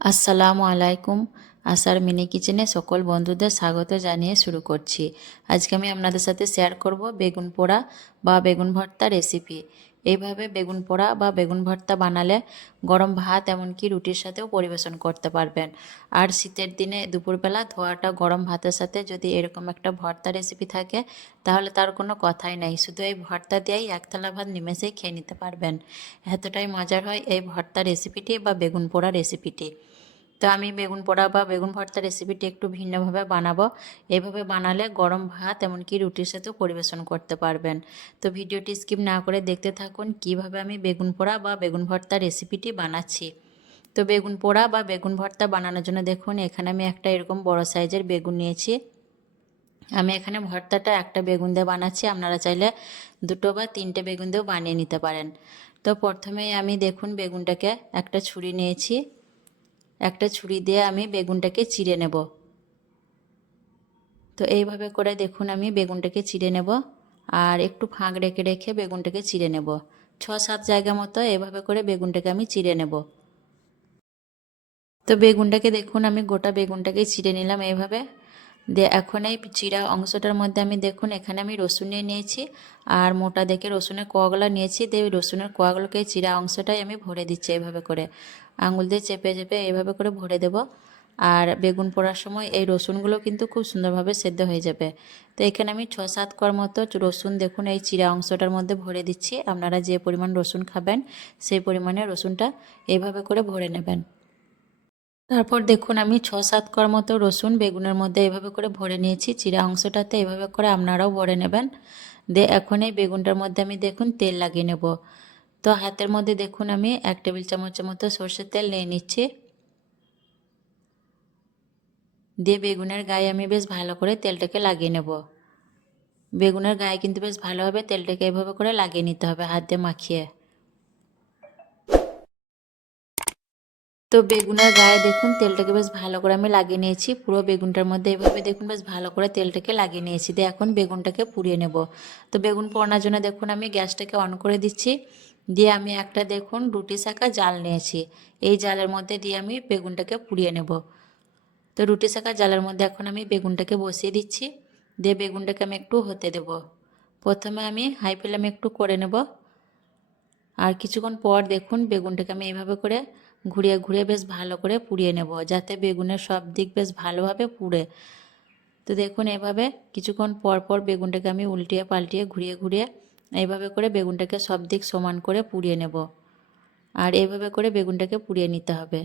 আসসালামু আলাইকুম। আসার মিনি কিচেনে সকল বন্ধুদের স্বাগত জানিয়ে শুরু করছি। আজকে আমি আপনাদের সাথে শেয়ার করব বেগুন পোড়া বা বেগুন ভর্তা রেসিপি এইভাবে বেগুন পোড়া বা বেগুন ভর্তা বানালে গরম ভাত এমনকি রুটির সাথেও পরিবেশন করতে পারবেন। আর শীতের দিনে দুপুরবেলা ধোয়াটা গরম ভাতের সাথে যদি এরকম একটা ভর্তা রেসিপি থাকে, তাহলে তার কোনো কথাই নাই। শুধু এই ভর্তা দিয়েই এক থালা ভাত নিমেষেই খেয়ে নিতে পারবেন। এতটাই মজার হয় এই ভর্তা রেসিপিটি বা বেগুন পোড়া রেসিপিটি তো আমি বেগুন পোড়া বা বেগুন ভর্তা রেসিপিটি একটু ভিন্নভাবে বানাবো। এভাবে বানালে গরম ভাত এমনকি রুটির সাথেও পরিবেশন করতে পারবেন। তো ভিডিওটি স্কিপ না করে দেখতে থাকুন কীভাবে আমি বেগুন পোড়া বা বেগুন ভর্তা রেসিপিটি বানাচ্ছি। তো বেগুন পোড়া বা বেগুন ভর্তা বানানোর জন্য দেখুন, এখানে আমি একটা এরকম বড় সাইজের বেগুন নিয়েছি। আমি এখানে ভর্তাটা একটা বেগুন দিয়ে বানাচ্ছি, আপনারা চাইলে দুটো বা তিনটে বেগুন দিয়েও বানিয়ে নিতে পারেন। তো প্রথমেই আমি দেখুন বেগুনটাকে একটা ছুরি নিয়েছি। একটা ছুরি দিয়ে আমি বেগুনটাকে চিড়ে নেব। তো এইভাবে করে দেখুন আমি বেগুনটাকে চিড়ে নেব আর একটু ফাঁক রেখে রেখে বেগুনটাকে চিড়ে নেব। ছ সাত জায়গা মতো এভাবে করে বেগুনটাকে আমি চিড়ে নেব। তো বেগুনটাকে দেখুন আমি গোটা বেগুনটাকে চিড়ে নিলাম এইভাবে। দিয়ে এখন এই চিরা অংশটার মধ্যে আমি দেখুন, এখানে আমি রসুন নিয়ে নিয়েছি আর মোটা দেখে রসুনের কোয়াগুলো নিয়েছি। দিয়ে রসুনের কোয়াগুলোকে চিরা অংশটাই আমি ভরে দিচ্ছি এভাবে করে। আঙুল দিয়ে চেপে চেপে এইভাবে করে ভরে দেব। আর বেগুন পোড়ার সময় এই রসুনগুলো কিন্তু খুব সুন্দরভাবে সেদ্ধ হয়ে যাবে। তো এখানে আমি ছ সাত কর মতো রসুন দেখুন, এই চিরা অংশটার মধ্যে ভরে দিচ্ছি। আপনারা যে পরিমাণ রসুন খাবেন, সেই পরিমাণে রসুনটা এইভাবে করে ভরে নেবেন। তারপর দেখুন, আমি ছ সাত কর মতো রসুন বেগুনের মধ্যে এভাবে করে ভরে নিয়েছি। চিরা অংশটাতে এভাবে করে আপনারাও ভরে নেবেন। দিয়ে এখন এই বেগুনটার মধ্যে আমি দেখুন, তেল লাগিয়ে নেব। তো হাতের মধ্যে দেখুন, আমি এক টেবিল চামচের মতো সর্ষের তেল নিয়ে নিচ্ছি। দিয়ে বেগুনের গায়ে আমি বেশ ভালো করে তেলটাকে লাগিয়ে নেব। বেগুনের গায়ে কিন্তু বেশ ভালোভাবে তেলটাকে এভাবে করে লাগিয়ে নিতে হবে, হাত দিয়ে মাখিয়ে। তো বেগুনের গায়ে দেখুন তেলটাকে বেশ ভালো করে আমি লাগিয়ে নিয়েছি। পুরো বেগুনটার মধ্যে এভাবে দেখুন বেশ ভালো করে তেলটাকে লাগিয়ে নিয়েছি। দিয়ে এখন বেগুনটাকে পুড়িয়ে নেব। তো বেগুন পোড়ানোর জন্য দেখুন আমি গ্যাসটাকে অন করে দিচ্ছি। দিয়ে আমি একটা দেখুন রুটি শাঁকা জাল নিয়েছি। এই জালের মধ্যে দিয়ে আমি বেগুনটাকে পুড়িয়ে নেব। তো রুটি শাঁকা জালের মধ্যে এখন আমি বেগুনটাকে বসিয়ে দিচ্ছি। দিয়ে বেগুনটাকে আমি একটু হতে দেব। প্রথমে আমি হাই ফ্লেমে একটু করে নেব। আর কিছুক্ষণ পর দেখুন বেগুনটাকে আমি এইভাবে করে ঘুরিয়ে ঘুরিয়ে বেশ ভালো করে পুড়িয়ে নেব, যাতে বেগুনের সব দিক বেশ ভালোভাবে পুড়ে। তো দেখুন এভাবে কিছুক্ষণ পর পর বেগুনটাকে আমি উল্টিয়ে পাল্টিয়ে ঘুরিয়ে ঘুরিয়ে এইভাবে করে বেগুনটাকে সব দিক সমান করে পুড়িয়ে নেব। আর এইভাবে করে বেগুনটাকে পুড়িয়ে নিতে হবে।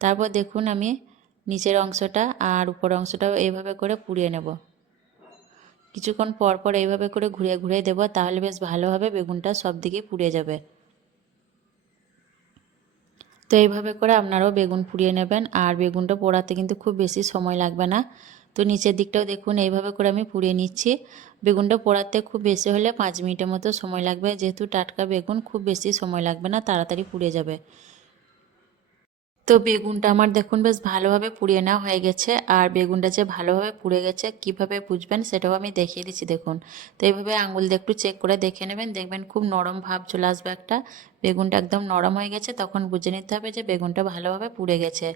তারপর দেখুন আমি নিচের অংশটা আর উপর অংশটাও এইভাবে করে পুড়িয়ে নেব। কিছুক্ষণ পর পর এইভাবে করে ঘুরিয়ে ঘুরিয়ে দেবো, তাহলে বেশ ভালোভাবে বেগুনটা সব দিকে পুড়ে যাবে। তো এইভাবে করে আপনারাও বেগুন পুড়িয়ে নেবেন। আর বেগুনটা পোড়াতে কিন্তু খুব বেশি সময় লাগবে না। তো নিচের দিকটাও দেখুন, এইভাবে করে আমি পুড়িয়ে নিচ্ছি। বেগুনটা পোড়াতে খুব বেশি হলে পাঁচ মিনিটের মতো সময় লাগবে। যেহেতু টাটকা বেগুন, খুব বেশি সময় লাগবে না, তাড়াতাড়ি পুড়ে যাবে। তো বেগুনটা আমার দেখুন বেশ ভালোভাবে পুড়িয়ে নেওয়া হয়ে গেছে, আর বেগুনটা যে ভালোভাবে পুড়ে গেছে, কীভাবে বুঝবেন সেটাও আমি দেখিয়ে দিচ্ছি দেখুন। তো এইভাবে আঙুল দিয়ে একটু চেক করে দেখে নেবেন, দেখবেন খুব নরম ভাব চলে আসবে একটা। বেগুনটা একদম নরম হয়ে গেছে, তখন বুঝে নিতে হবে যে বেগুনটা ভালোভাবে পুড়ে গেছে।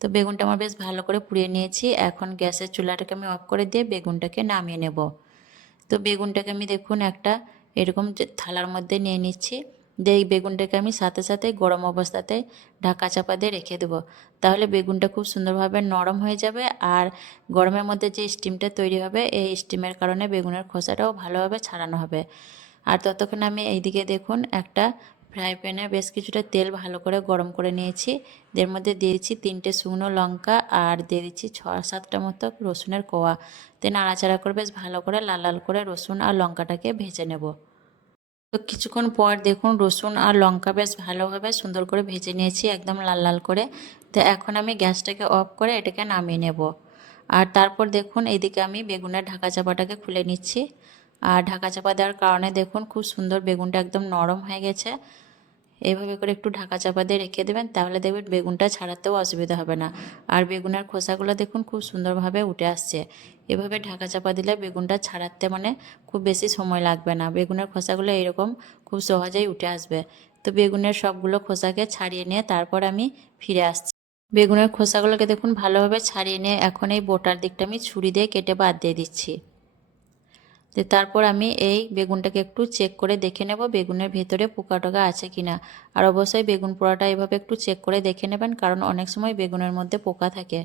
তো বেগুনটা আমার বেশ ভালো করে পুড়িয়ে নিয়েছি, এখন গ্যাসের চুলাটাকে আমি অফ করে দিয়ে বেগুনটাকে নামিয়ে নেব। তো বেগুনটাকে আমি দেখুন একটা এরকম থালার মধ্যে নিয়ে নিচ্ছি। দিয়ে এই বেগুনটাকে আমি সাথে সাথে গরম অবস্থাতে ঢাকা চাপা দিয়ে রেখে দেবো। তাহলে বেগুনটা খুব সুন্দরভাবে নরম হয়ে যাবে আর গরমের মধ্যে যে স্টিমটা তৈরি হবে, এই স্টিমের কারণে বেগুনের খোসাটাও ভালোভাবে ছাড়ানো হবে। আর ততক্ষণ আমি এইদিকে দেখুন, একটা ফ্রাই প্যানে বেশ কিছুটা তেল ভালো করে গরম করে নিয়েছি। এর মধ্যে দিয়েছি তিনটে শুকনো লঙ্কা আর দিয়ে দিচ্ছি ছ সাতটা মতো রসুনের কোয়া। তে নাড়াচাড়া করে বেশ ভালো করে লাল লাল করে রসুন আর লঙ্কাটাকে ভেজে নেব। তো কিছুক্ষণ পর দেখুন রসুন আর লঙ্কা বেশ ভালোভাবে সুন্দর করে ভেজে নিয়েছি, একদম লাল লাল করে। তো এখন আমি গ্যাসটাকে অফ করে এটাকে নামিয়ে নেব। আর তারপর দেখুন এদিকে আমি বেগুনের ঢাকা চাপাটাকে খুলে নিচ্ছি। আর ঢাকা চাপা দেওয়ার কারণে দেখুন খুব সুন্দর বেগুনটা একদম নরম হয়ে গেছে। এইভাবে করে একটু ঢাকা চাপা দিয়ে রেখে দেবেন, তাহলে দেখবেন বেগুনটা ছাড়াতেও অসুবিধা হবে না। আর বেগুনের খোসাগুলো দেখুন খুব সুন্দরভাবে উঠে আসছে। এভাবে ঢাকা চাপা দিলে বেগুনটা ছাড়াতে মানে খুব বেশি সময় লাগবে না। বেগুনের খোসাগুলো এরকম খুব সহজেই উঠে আসবে। তো বেগুনের সবগুলো খোসাকে ছাড়িয়ে নিয়ে তারপর আমি ফিরে আসছি। বেগুনের খোসাগুলোকে দেখুন ভালোভাবে ছাড়িয়ে নিয়ে এখন এই বোটার দিকটা আমি ছুরি দিয়ে কেটে বাদ দিয়ে দিচ্ছি। তারপর আমি এই বেগুনটাকে একটু চেক করে দেখে নেব বেগুনের ভেতরে পোকা টোকা আছে কি না আর অবশ্যই বেগুন পোড়াটা এভাবে একটু চেক করে দেখে নেবেন, কারণ অনেক সময় বেগুনের মধ্যে পোকা থাকে।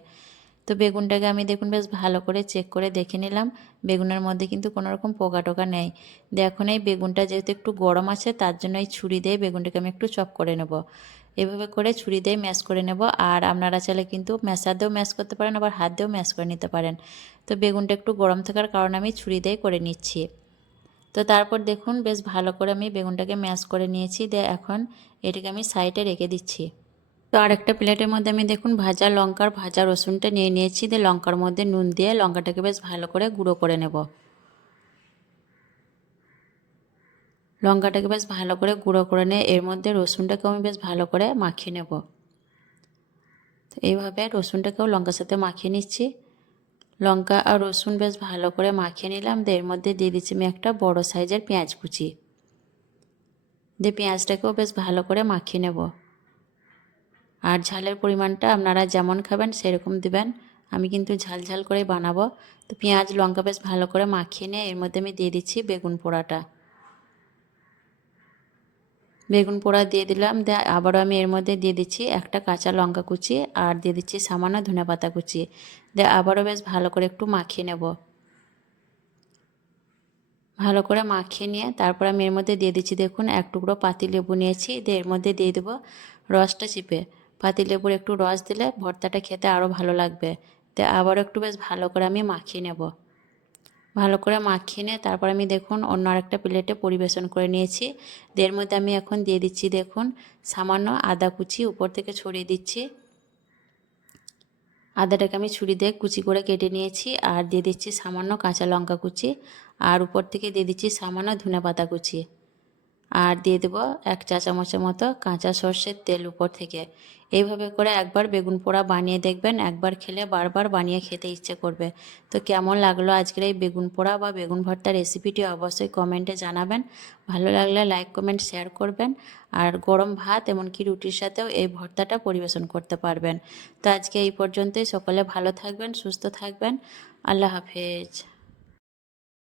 তো বেগুনটাকে আমি দেখুন বেশ ভালো করে চেক করে দেখে নিলাম। বেগুনের মধ্যে কিন্তু কোনো রকম পোকা টোকা নেই। দেখুন এই বেগুনটা যেহেতু একটু গরম আছে, তার জন্য এই ছুরি দিয়ে বেগুনটাকে আমি একটু চপ করে নেব। এভাবে করে ছুরি দিয়ে ম্যাশ করে নেব। আর আপনারা চাইলে কিন্তু ম্যাশার দিয়েও ম্যাশ করতে পারেন, আবার হাত দিয়েও ম্যাশ করে নিতে পারেন। তো বেগুনটা একটু গরম থাকার কারণে আমি ছুরি দিয়ে করে নিচ্ছি। তো তারপর দেখুন বেশ ভালো করে আমি বেগুনটাকে ম্যাশ করে নিয়েছি। দিয়ে এখন এটাকে আমি সাইডে রেখে দিচ্ছি। তো আর একটা প্লেটের মধ্যে আমি দেখুন ভাজা লঙ্কার ভাজা রসুনটা নিয়ে নিয়েছি। দিয়ে লঙ্কার মধ্যে নুন দিয়ে লঙ্কাটাকে বেশ ভালো করে গুঁড়ো করে নেব। লঙ্কাটাকে বেশ ভালো করে গুঁড়ো করে নিয়ে এর মধ্যে রসুনটাকেও আমি বেশ ভালো করে মাখিয়ে নেব। তো এইভাবে রসুনটাকেও লঙ্কার সাথে মাখিয়ে নিচ্ছি। লঙ্কা আর রসুন বেশ ভালো করে মাখিয়ে নিলাম। দিয়ে এর মধ্যে দিয়ে দিচ্ছি আমি একটা বড় সাইজের পেঁয়াজ কুচি। দিয়ে পেঁয়াজটাকেও বেশ ভালো করে মাখিয়ে নেব। আর ঝালের পরিমাণটা আপনারা যেমন খাবেন সেরকম দিবেন। আমি কিন্তু ঝাল ঝাল করে বানাবো। তো পেঁয়াজ, লঙ্কা বেশ ভালো করে মাখিয়ে নিয়ে এর মধ্যে আমি দিয়ে দিচ্ছি বেগুন পোড়াটা। বেগুন পোড়া দিয়ে দিলাম দিয়ে আবারও আমি এর মধ্যে দিয়ে দিচ্ছি একটা কাঁচা লঙ্কা কুচি আর দিয়ে দিচ্ছি সামান্য ধনে পাতা কুচি। দিয়ে আবারও বেশ ভালো করে একটু মাখিয়ে নেব। ভালো করে মাখিয়ে নিয়ে তারপর আমি এর মধ্যে দিয়ে দিচ্ছি দেখুন এক টুকরো পাতি লেবু নিয়েছি। দিয়ে এর মধ্যে দিয়ে দেবো রসটা চিপে। পাতি লেবুর একটু রস দিলে ভর্তাটা খেতে আরও ভালো লাগবে। তো আবার একটু বেশ ভালো করে আমি মাখিয়ে নেব। ভালো করে মাখিয়ে নিয়ে তারপর আমি দেখুন অন্য আরেকটা প্লেটে পরিবেশন করে নিয়েছি। এর মধ্যে আমি এখন দিয়ে দিচ্ছি দেখুন সামান্য আদা কুচি উপর থেকে ছড়িয়ে দিচ্ছি। আদাটাকে আমি ছুরি দিয়ে কুচি করে কেটে নিয়েছি আর দিয়ে দিচ্ছি সামান্য কাঁচা লঙ্কা কুচি। আর উপর থেকে দিয়ে দিচ্ছি সামান্য ধনে পাতা কুচি। আর দিয়ে দেবো এক চা চামচের মতো কাঁচা সর্ষের তেল উপর থেকে। এইভাবে করে একবার বেগুন পোড়া বানিয়ে দেখবেন, একবার খেলে বারবার বানিয়ে খেতে ইচ্ছে করবে। তো কেমন লাগল আজকের এই বেগুন পোড়া বা বেগুন ভর্তা রেসিপিটি অবশ্যই কমেন্টে জানাবেন। ভালো লাগলে লাইক, কমেন্ট, শেয়ার করবেন। আর গরম ভাত এমনকি রুটির সাথেও এই ভর্তাটা পরিবেশন করতে পারবেন। তো আজকে এই পর্যন্তই। সকলে ভালো থাকবেন, সুস্থ থাকবেন। আল্লাহ হাফেজ।